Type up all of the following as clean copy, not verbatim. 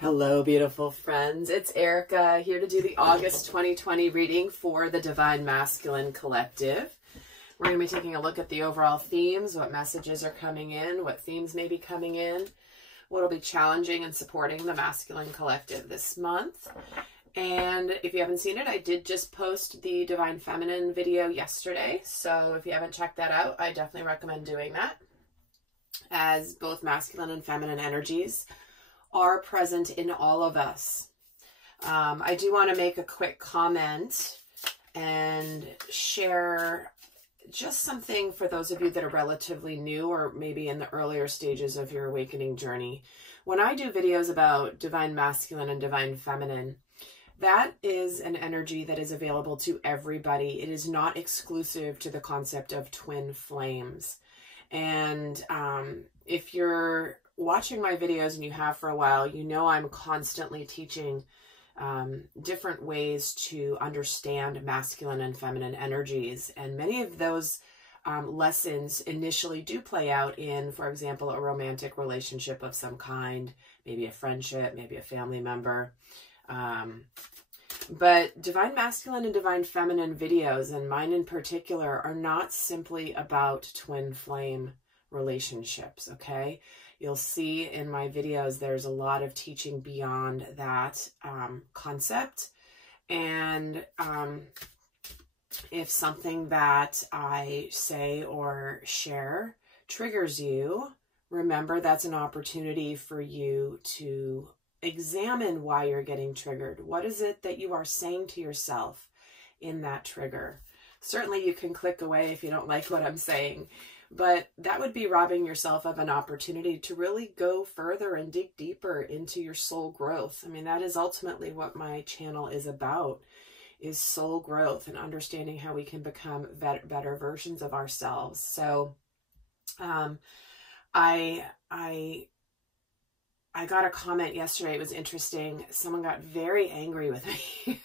Hello, beautiful friends. It's Erika here to do the August 2020 reading for the Divine Masculine Collective. We're going to be taking a look at the overall themes, what messages are coming in, what themes may be coming in, what will be challenging and supporting the Masculine Collective this month. And if you haven't seen it, I did just post the Divine Feminine video yesterday. So if you haven't checked that out, I definitely recommend doing that, as both masculine and feminine energies are present in all of us. I do want to make a quick comment and share just something for those of you that are relatively new or maybe in the earlier stages of your awakening journey. When I do videos about divine masculine and divine feminine, that is an energy that is available to everybody. It is not exclusive to the concept of twin flames. And if you're watching my videos, and you have for a while, you know I'm constantly teaching different ways to understand masculine and feminine energies. And many of those lessons initially do play out in, for example, a romantic relationship of some kind, maybe a friendship, maybe a family member. But divine masculine and divine feminine videos, and mine in particular, are not simply about twin flame relationships, okay? You'll see in my videos there's a lot of teaching beyond that concept. And if something that I say or share triggers you, remember that's an opportunity for you to examine why you're getting triggered. What is it that you are saying to yourself in that trigger? Certainly you can click away if you don't like what I'm saying, but that would be robbing yourself of an opportunity to really go further and dig deeper into your soul growth. I mean, that is ultimately what my channel is about, is soul growth and understanding how we can become better versions of ourselves. So I got a comment yesterday. It was interesting. Someone got very angry with me.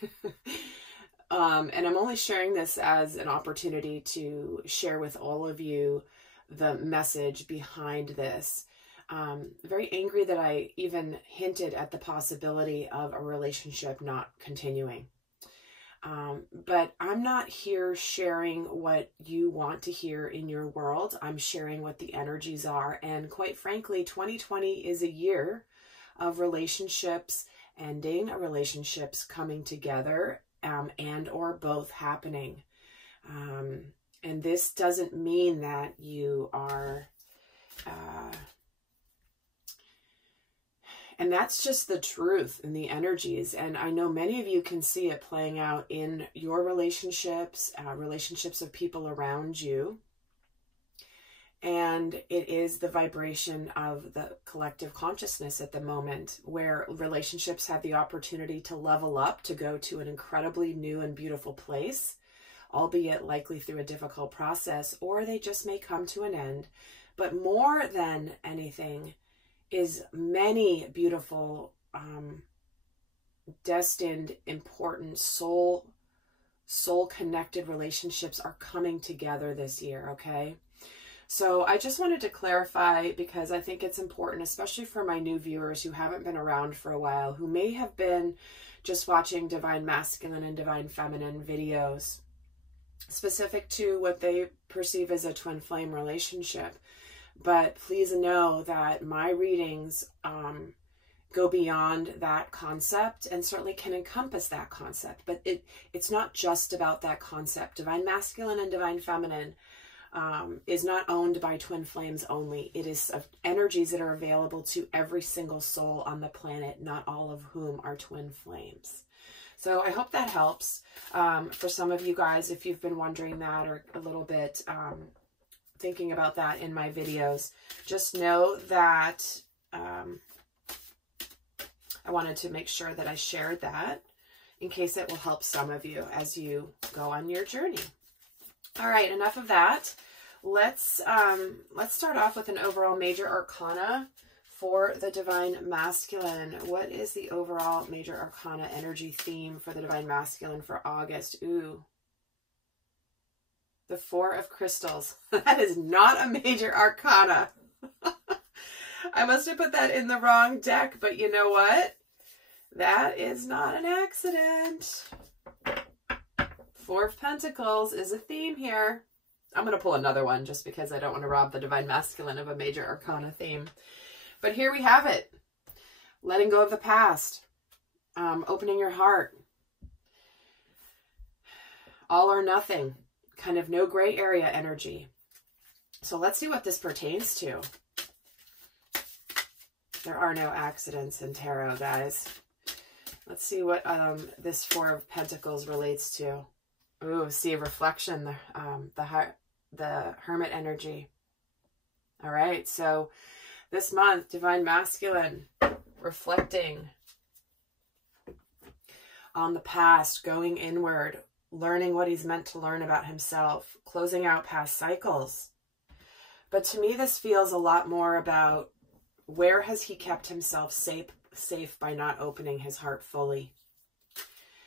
And I'm only sharing this as an opportunity to share with all of you the message behind this. Very angry that I even hinted at the possibility of a relationship not continuing. But I'm not here sharing what you want to hear in your world. I'm sharing what the energies are. And quite frankly, 2020 is a year of relationships ending, relationships coming together, and or both happening. And this doesn't mean that you are, and that's just the truth in the energies. And I know many of you can see it playing out in your relationships, relationships of people around you. And it is the vibration of the collective consciousness at the moment, where relationships have the opportunity to level up, to go to an incredibly new and beautiful place, albeit likely through a difficult process, or they just may come to an end. But more than anything is many beautiful, destined, important, soul-connected relationships are coming together this year, okay? So I just wanted to clarify, because I think it's important, especially for my new viewers who haven't been around for a while, who may have been just watching divine masculine and divine feminine videos specific to what they perceive as a twin flame relationship. But please know that my readings go beyond that concept and certainly can encompass that concept. But it's not just about that concept. Divine masculine and divine feminine is not owned by twin flames only. It is of energies that are available to every single soul on the planet, not all of whom are twin flames. So I hope that helps for some of you guys, if you've been wondering that or a little bit thinking about that in my videos. Just know that I wanted to make sure that I shared that in case it will help some of you as you go on your journey. All right, enough of that. Let's start off with an overall major arcana for the divine masculine. What is the overall major arcana energy theme for the divine masculine for August? Ooh, the Four of Crystals. That is not a major arcana. I must have put that in the wrong deck, but you know what? That is not an accident. Four of Pentacles is a theme here. I'm going to pull another one just because I don't want to rob the Divine Masculine of a major Arcana theme. But here we have it. Letting go of the past. Opening your heart. All or nothing. Kind of no gray area energy. So let's see what this pertains to. There are no accidents in tarot, guys. Let's see what this Four of Pentacles relates to. Ooh, see, reflection, the Hermit energy. All right, so this month, Divine Masculine, reflecting on the past, going inward, learning what he's meant to learn about himself, closing out past cycles. But to me, this feels a lot more about where has he kept himself safe by not opening his heart fully.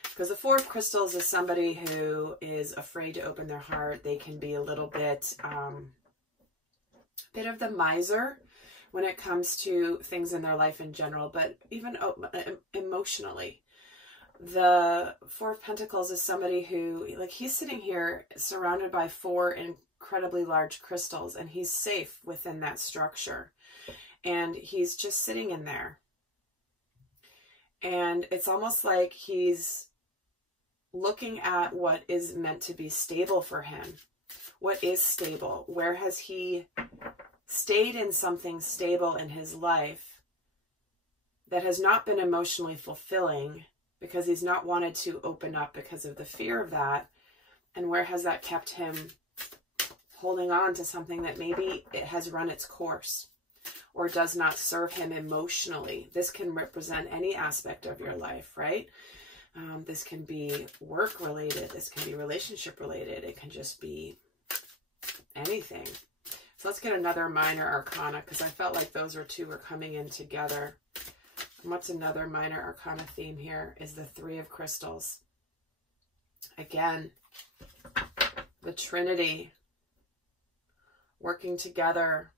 Because the Four of Crystals is somebody who is afraid to open their heart. They can be a little bit of the miser when it comes to things in their life in general, but even emotionally. The Four of Pentacles is somebody who, like, he's sitting here surrounded by four incredibly large crystals, and he's safe within that structure. And he's just sitting in there. And it's almost like he's looking at what is meant to be stable for him. What is stable? Where has he stayed in something stable in his life that has not been emotionally fulfilling because he's not wanted to open up because of the fear of that? And where has that kept him holding on to something that maybe it has run its course or does not serve him emotionally? This can represent any aspect of your life, right? This can be work related. This can be relationship related. It can just be anything. So let's get another minor arcana, because I felt like those two were coming in together. And what's another minor arcana theme here is the Three of Crystals. Again, the Trinity working together.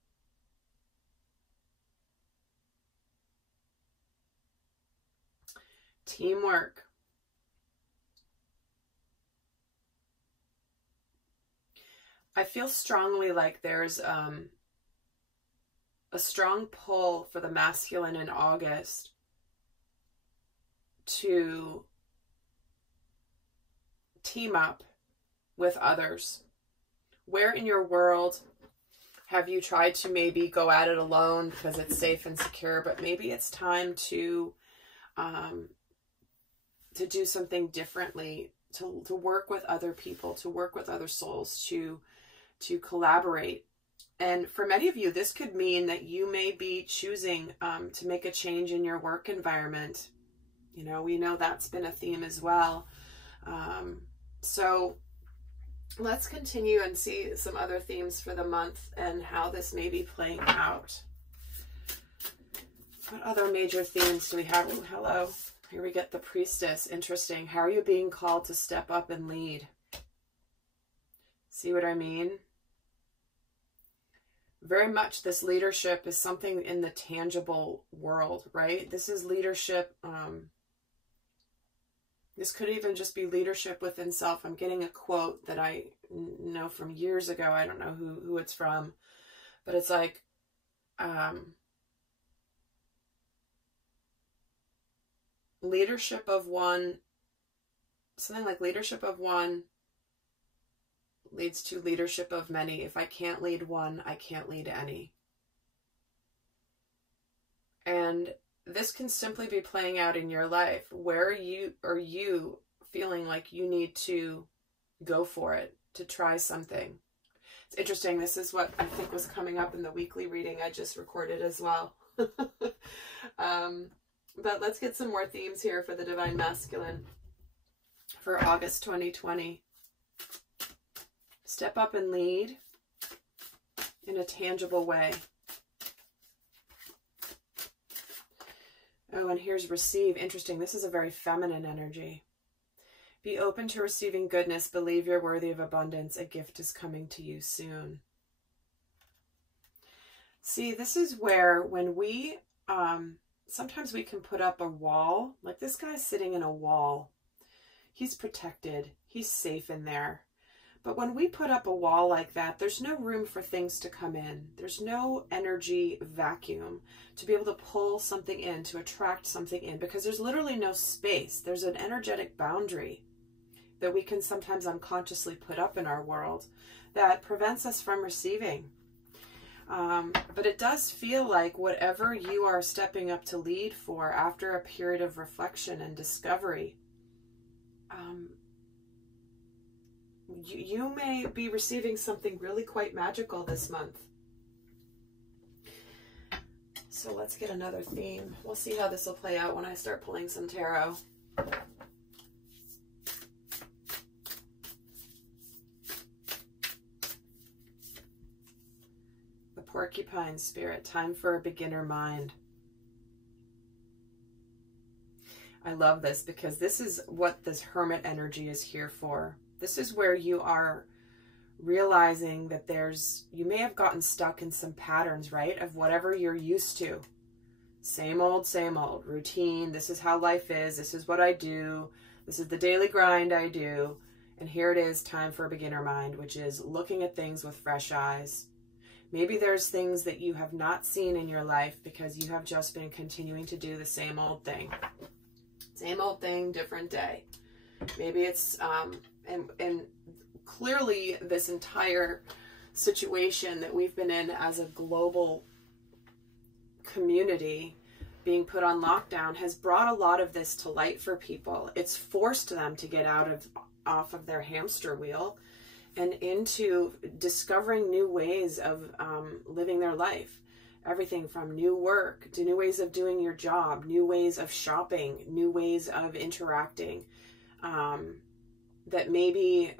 Teamwork. I feel strongly like there's a strong pull for the masculine in August to team up with others. Where in your world have you tried to maybe go at it alone because it's safe and secure, but maybe it's time to do something differently, to work with other people, to work with other souls, to collaborate. And for many of you, this could mean that you may be choosing to make a change in your work environment. You know, we know that's been a theme as well. So let's continue and see some other themes for the month and how this may be playing out. What other major themes do we have? Oh, hello. Here we get the Priestess. Interesting. How are you being called to step up and lead? See what I mean? Very much this leadership is something in the tangible world, right? This is leadership. This could even just be leadership within self. I'm getting a quote that I know from years ago. I don't know who it's from, but it's like, leadership of one, something like leadership of one leads to leadership of many. If I can't lead one, I can't lead any. And this can simply be playing out in your life. Where are you feeling like you need to go for it, to try something? It's interesting. This is what I think was coming up in the weekly reading I just recorded as well. But let's get some more themes here for the Divine Masculine for August 2020. Step up and lead in a tangible way. Oh, and here's receive. Interesting. This is a very feminine energy. Be open to receiving goodness. Believe you're worthy of abundance. A gift is coming to you soon. See, this is where when we sometimes we can put up a wall. Like this guy's sitting in a wall. He's protected. He's safe in there. But when we put up a wall like that, there's no room for things to come in. There's no energy vacuum to be able to pull something in, to attract something in, because there's literally no space. There's an energetic boundary that we can sometimes unconsciously put up in our world that prevents us from receiving. But it does feel like whatever you are stepping up to lead for after a period of reflection and discovery, you may be receiving something really quite magical this month. So let's get another theme. We'll see how this will play out when I start pulling some tarot. The porcupine spirit, time for a beginner mind. I love this because this is what this hermit energy is here for. This is where you are realizing that you may have gotten stuck in some patterns, right? Of whatever you're used to. Same old routine. This is how life is. This is what I do. This is the daily grind I do. And here it is, time for a beginner mind, which is looking at things with fresh eyes. Maybe there's things that you have not seen in your life because you have just been continuing to do the same old thing. Same old thing, different day. Maybe it's, and clearly this entire situation that we've been in as a global community being put on lockdown has brought a lot of this to light for people. It's forced them to get off of their hamster wheel and into discovering new ways of living their life. Everything from new work to new ways of doing your job, new ways of shopping, new ways of interacting, that maybe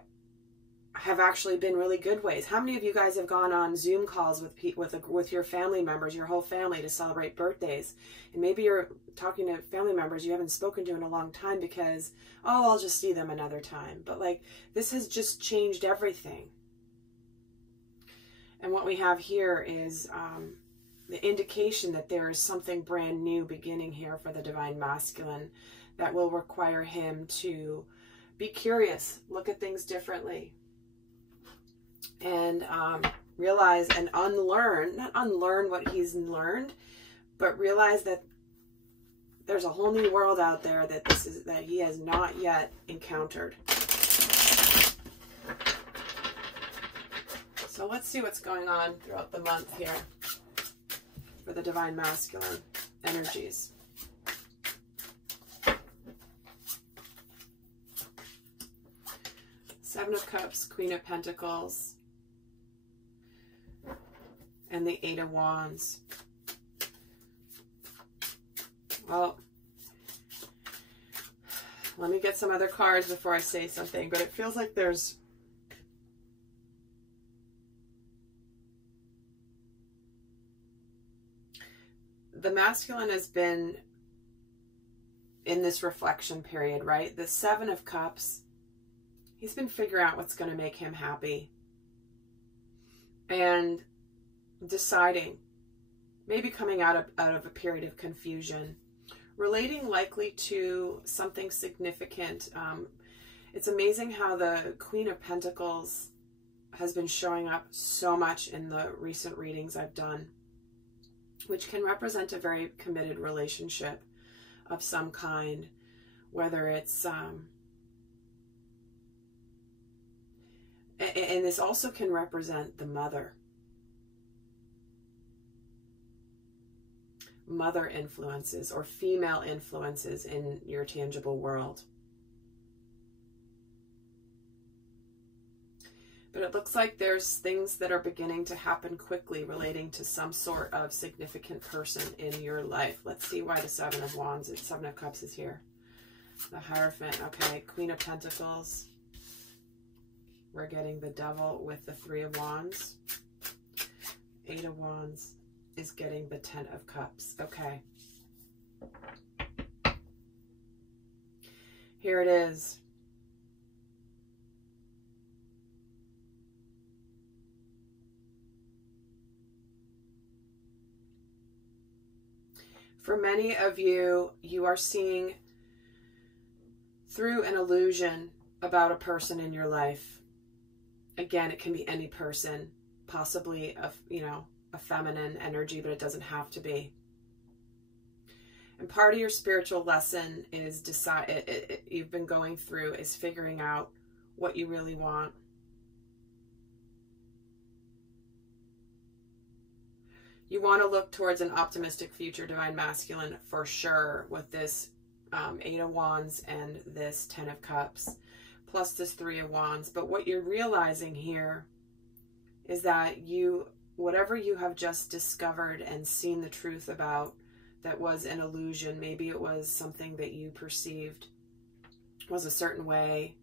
have actually been really good ways. How many of you guys have gone on Zoom calls with your family members, your whole family, to celebrate birthdays? And maybe you're talking to family members you haven't spoken to in a long time because, oh, I'll just see them another time. But like, this has just changed everything. And what we have here is the indication that there is something brand new beginning here for the Divine Masculine that will require him to be curious, look at things differently, and realize and unlearn, not unlearn what he's learned, but realize that there's a whole new world out there that he has not yet encountered. So let's see what's going on throughout the month here for the Divine Masculine energies. Seven of Cups, Queen of Pentacles, and the Eight of Wands. Well, let me get some other cards before I say something, but it feels like there's the masculine has been in this reflection period, right? The Seven of Cups, he's been figuring out what's going to make him happy and deciding, maybe coming out of a period of confusion, relating likely to something significant. It's amazing how the Queen of Pentacles has been showing up so much in the recent readings I've done, which can represent a very committed relationship of some kind, whether it's and this also can represent the mother influences or female influences in your tangible world. But it looks like there's things that are beginning to happen quickly relating to some sort of significant person in your life. Let's see why the Seven of Wands, Seven of Cups is here. The Hierophant, okay, Queen of Pentacles. We're getting the Devil with the Three of Wands. Eight of Wands is getting the Ten of Cups. Okay. Here it is. For many of you, you are seeing through an illusion about a person in your life. Again, it can be any person, possibly a feminine energy, but it doesn't have to be. And part of your spiritual lesson is you've been going through is figuring out what you really want. You want to look towards an optimistic future, Divine Masculine, for sure, with this 8 of Wands and this 10 of Cups, plus this 3 of Wands. But what you're realizing here is that whatever you have just discovered and seen the truth about that was an illusion, maybe it was something that you perceived was a certain way.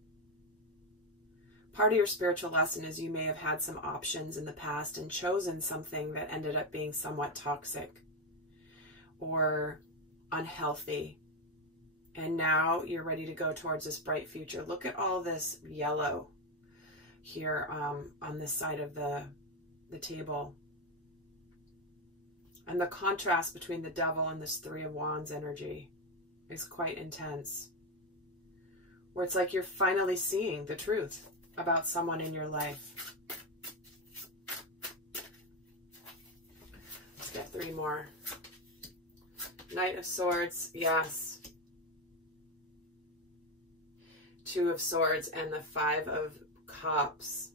Part of your spiritual lesson is you may have had some options in the past and chosen something that ended up being somewhat toxic or unhealthy. And now you're ready to go towards this bright future. Look at all this yellow here on this side of the table. And the contrast between the Devil and this 3 of Wands energy is quite intense. Where it's like you're finally seeing the truth about someone in your life. Let's get 3 more. Knight of Swords, yes. 2 of Swords and the 5 of Cups.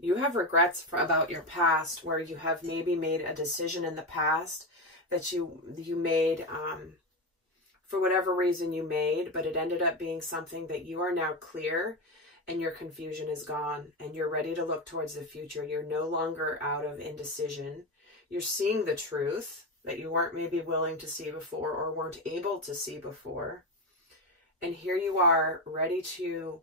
You have regrets about your past, where you have maybe made a decision in the past that you made for whatever reason you made, but it ended up being something that you are now clear and your confusion is gone and you're ready to look towards the future. You're no longer out of indecision. You're seeing the truth that you weren't maybe willing to see before or weren't able to see before. And here you are, ready to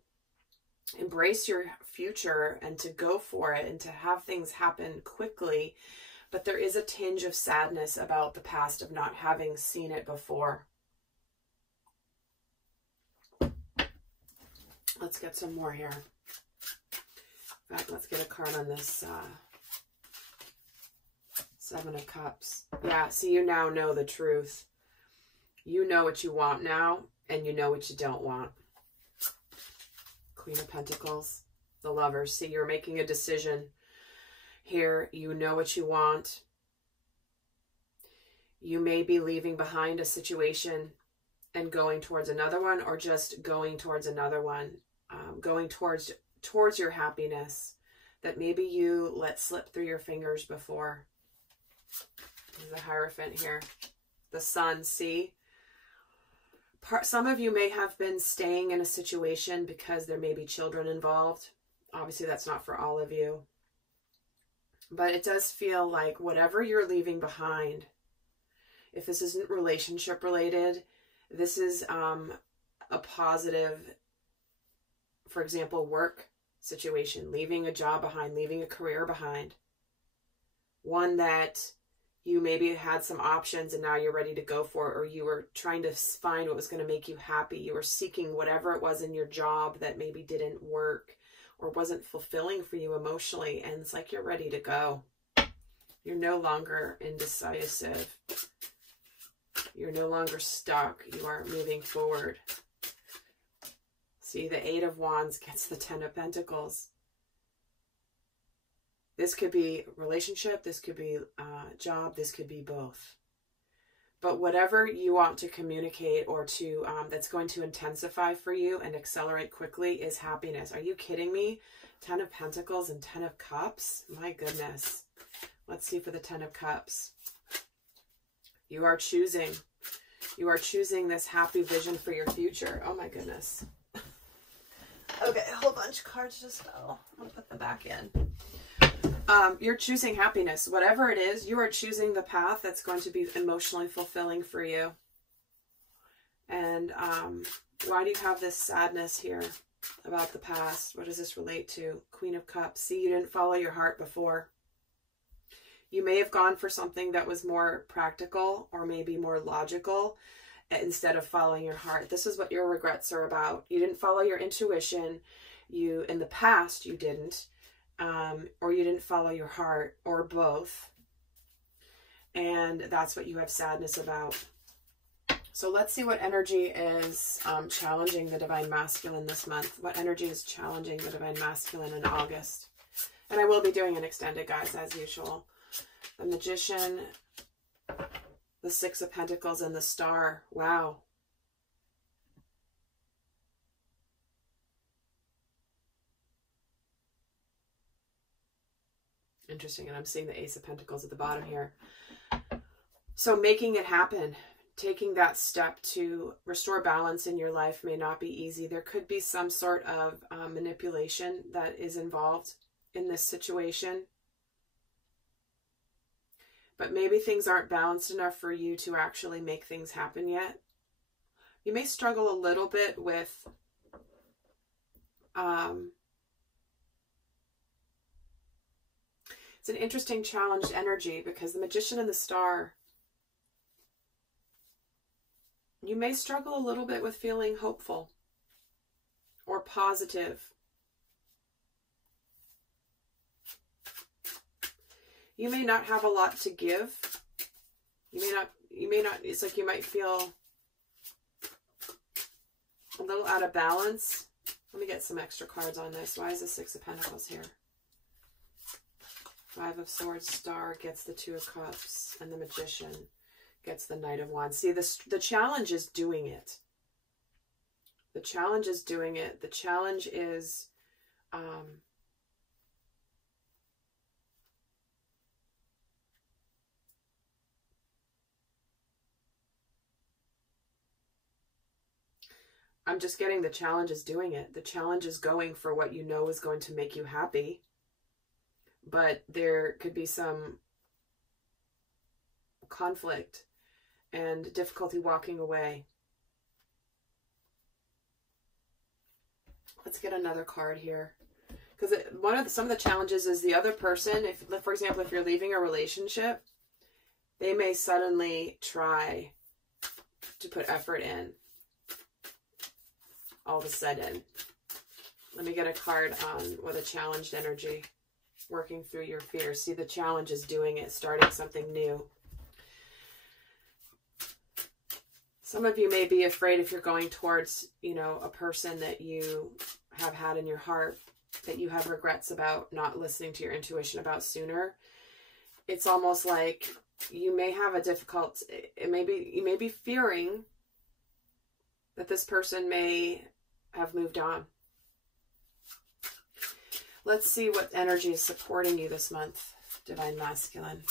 embrace your future and to go for it and to have things happen quickly. But there is a tinge of sadness about the past of not having seen it before. Let's get some more here. In fact, let's get a card on this 7 of Cups. Yeah, see, you now know the truth. You know what you want now, and you know what you don't want. Queen of Pentacles, the Lovers. See, you're making a decision here. You know what you want. You may be leaving behind a situation and going towards another one, or just going towards another one, going towards your happiness that maybe you let slip through your fingers before. There's the Hierophant here. The Sun, see? Some of you may have been staying in a situation because there may be children involved. Obviously, that's not for all of you. But it does feel like whatever you're leaving behind, if this isn't relationship related, this is a positive, for example, work situation, leaving a job behind, leaving a career behind. One that you maybe had some options and now you're ready to go for it, or you were trying to find what was going to make you happy. You were seeking whatever it was in your job that maybe didn't work or wasn't fulfilling for you emotionally, and it's like you're ready to go. You're no longer indecisive. You're no longer stuck. You are moving forward. See, the 8 of Wands gets the 10 of Pentacles. This could be relationship, this could be job, this could be both. But whatever you want to communicate or to that's going to intensify for you and accelerate quickly is happiness. Are you kidding me? 10 of Pentacles and 10 of Cups? My goodness. Let's see for the 10 of Cups. You are choosing. You are choosing this happy vision for your future. Oh my goodness. Okay, a whole bunch of cards just fell. I'm going to put them back in. You're choosing happiness. Whatever it is, you are choosing the path that's going to be emotionally fulfilling for you. And why do you have this sadness here about the past? What does this relate to? Queen of Cups. See, you didn't follow your heart before. You may have gone for something that was more practical or maybe more logical instead of following your heart. This is what your regrets are about. You didn't follow your intuition. In the past, you didn't. Or you didn't follow your heart, or both. and that's what you have sadness about. So let's see what energy is challenging the Divine Masculine this month. What energy is challenging the Divine Masculine in August? And I will be doing an extended, guys, as usual. The Magician, the Six of Pentacles, and the Star. Wow. Interesting. And I'm seeing the Ace of Pentacles at the bottom here. So making it happen, taking that step to restore balance in your life may not be easy. There could be some sort of manipulation that is involved in this situation. But maybe things aren't balanced enough for you to actually make things happen yet. You may struggle a little bit with it's an interesting challenged energy, because the Magician and the Star, you may struggle a little bit with feeling hopeful or positive. You may not have a lot to give. You may not, it's like you might feel a little out of balance. Let me get some extra cards on this. Why is the Six of Pentacles here? Five of Swords, Star gets the Two of Cups, and the Magician gets the Knight of Wands. See, the challenge is doing it. The challenge is doing it. The challenge is I'm just getting the challenge is doing it. The challenge is going for what you know is going to make you happy. But there could be some conflict and difficulty walking away. Let's get another card here. Because some of the challenges is the other person, if, for example, if you're leaving a relationship, they may suddenly try to put effort in all of a sudden. Let me get a card on with a challenged energy. Working through your fears. See, the challenge is doing it, starting something new. Some of you may be afraid if you're going towards, a person that you have had in your heart, that you have regrets about not listening to your intuition about sooner. It's almost like you may have a difficult, you may be fearing that this person may have moved on. Let's see what energy is supporting you this month, Divine Masculine.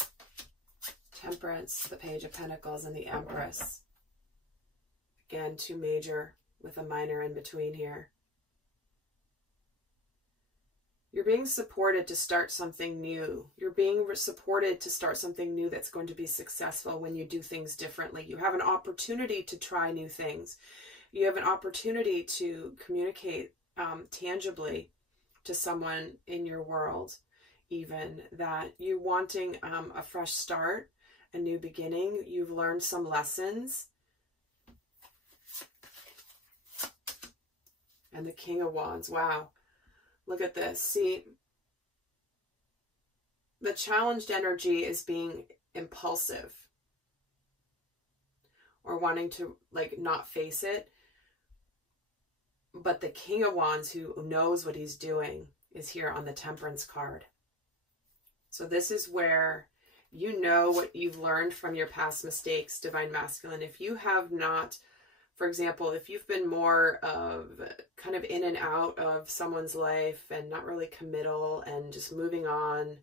Temperance, the Page of Pentacles, and the Empress. Again, two major with a minor in between here. You're being supported to start something new. You're being supported to start something new that's going to be successful when you do things differently. You have an opportunity to try new things. You have an opportunity to communicate tangibly to someone in your world, even that you wanting a fresh start, a new beginning. You've learned some lessons. And the King of Wands. Wow. Look at this. See, the challenged energy is being impulsive or wanting to not face it. But the King of Wands, who knows what he's doing, is here on the Temperance card. So this is where you know what you've learned from your past mistakes, Divine Masculine. If you have not, for example, if you've been more of kind of in and out of someone's life and not really committal and just moving on,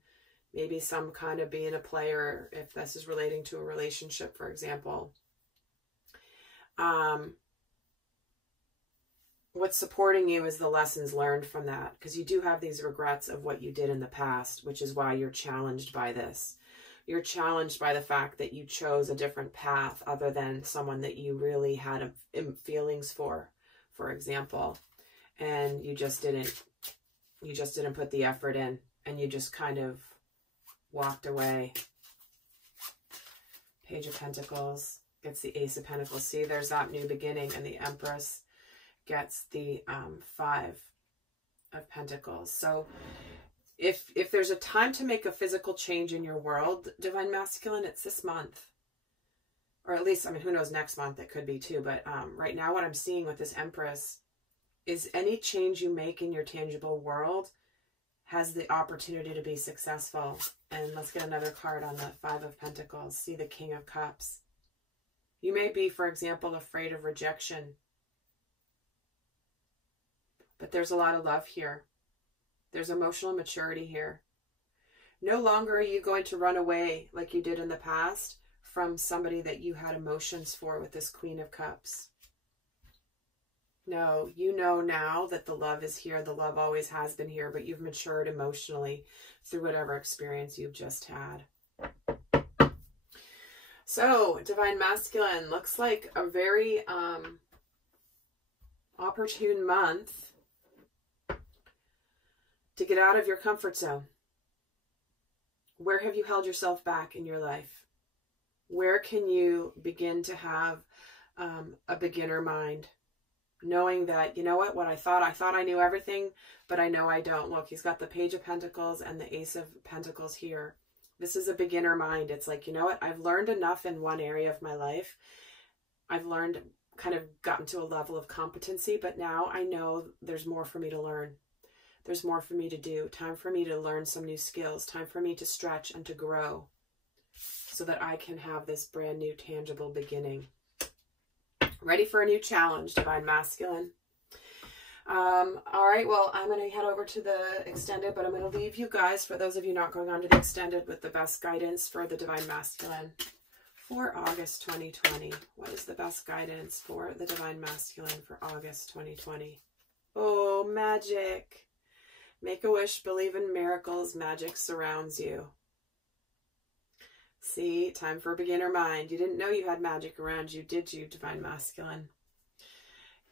maybe some kind of being a player, if this is relating to a relationship, for example, what's supporting you is the lessons learned from that, because you do have these regrets of what you did in the past, which is why you're challenged by this. You're challenged by the fact that you chose a different path other than someone that you really had feelings for example, and you just didn't put the effort in, and you just kind of walked away. Page of Pentacles gets the Ace of Pentacles. See, there's that new beginning, and the Empress gets the Five of Pentacles. So If there's a time to make a physical change in your world, Divine Masculine, it's this month. Or at least, I mean, who knows, next month it could be too. But right now what I'm seeing with this Empress is any change you make in your tangible world has the opportunity to be successful. And let's get another card on the Five of Pentacles. See the King of Cups. You may be, for example, afraid of rejection. But there's a lot of love here. There's emotional maturity here. No longer are you going to run away like you did in the past from somebody that you had emotions for with this Queen of Cups. No, you know now that the love is here. The love always has been here, but you've matured emotionally through whatever experience you've just had. So, Divine Masculine, looks like a very opportune month to get out of your comfort zone. Where have you held yourself back in your life? Where can you begin to have a beginner mind? Knowing that, you know what I thought I knew everything, but I know I don't. Look, he's got the Page of Pentacles and the Ace of Pentacles here. This is a beginner mind. It's like, you know what? I've learned enough in one area of my life. I've learned, kind of gotten to a level of competency, but now I know there's more for me to learn. There's more for me to do. Time for me to learn some new skills. Time for me to stretch and to grow so that I can have this brand new tangible beginning. Ready for a new challenge, Divine Masculine. All right, well, I'm going to head over to the extended, but I'm going to leave you guys, for those of you not going on to the extended, with the best guidance for the Divine Masculine for August 2020. What is the best guidance for the Divine Masculine for August 2020? Oh, magic. Make a wish, believe in miracles, magic surrounds you. See, time for a beginner mind. You didn't know you had magic around you, did you, Divine Masculine?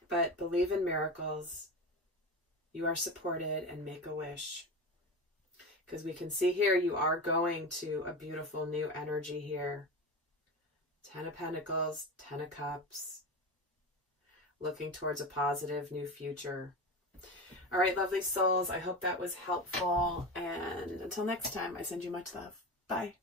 But believe in miracles. You are supported, and make a wish. Because we can see here you are going to a beautiful new energy here. 10 of Pentacles, 10 of Cups. Looking towards a positive new future. All right, lovely souls, I hope that was helpful. And until next time, I send you much love. Bye.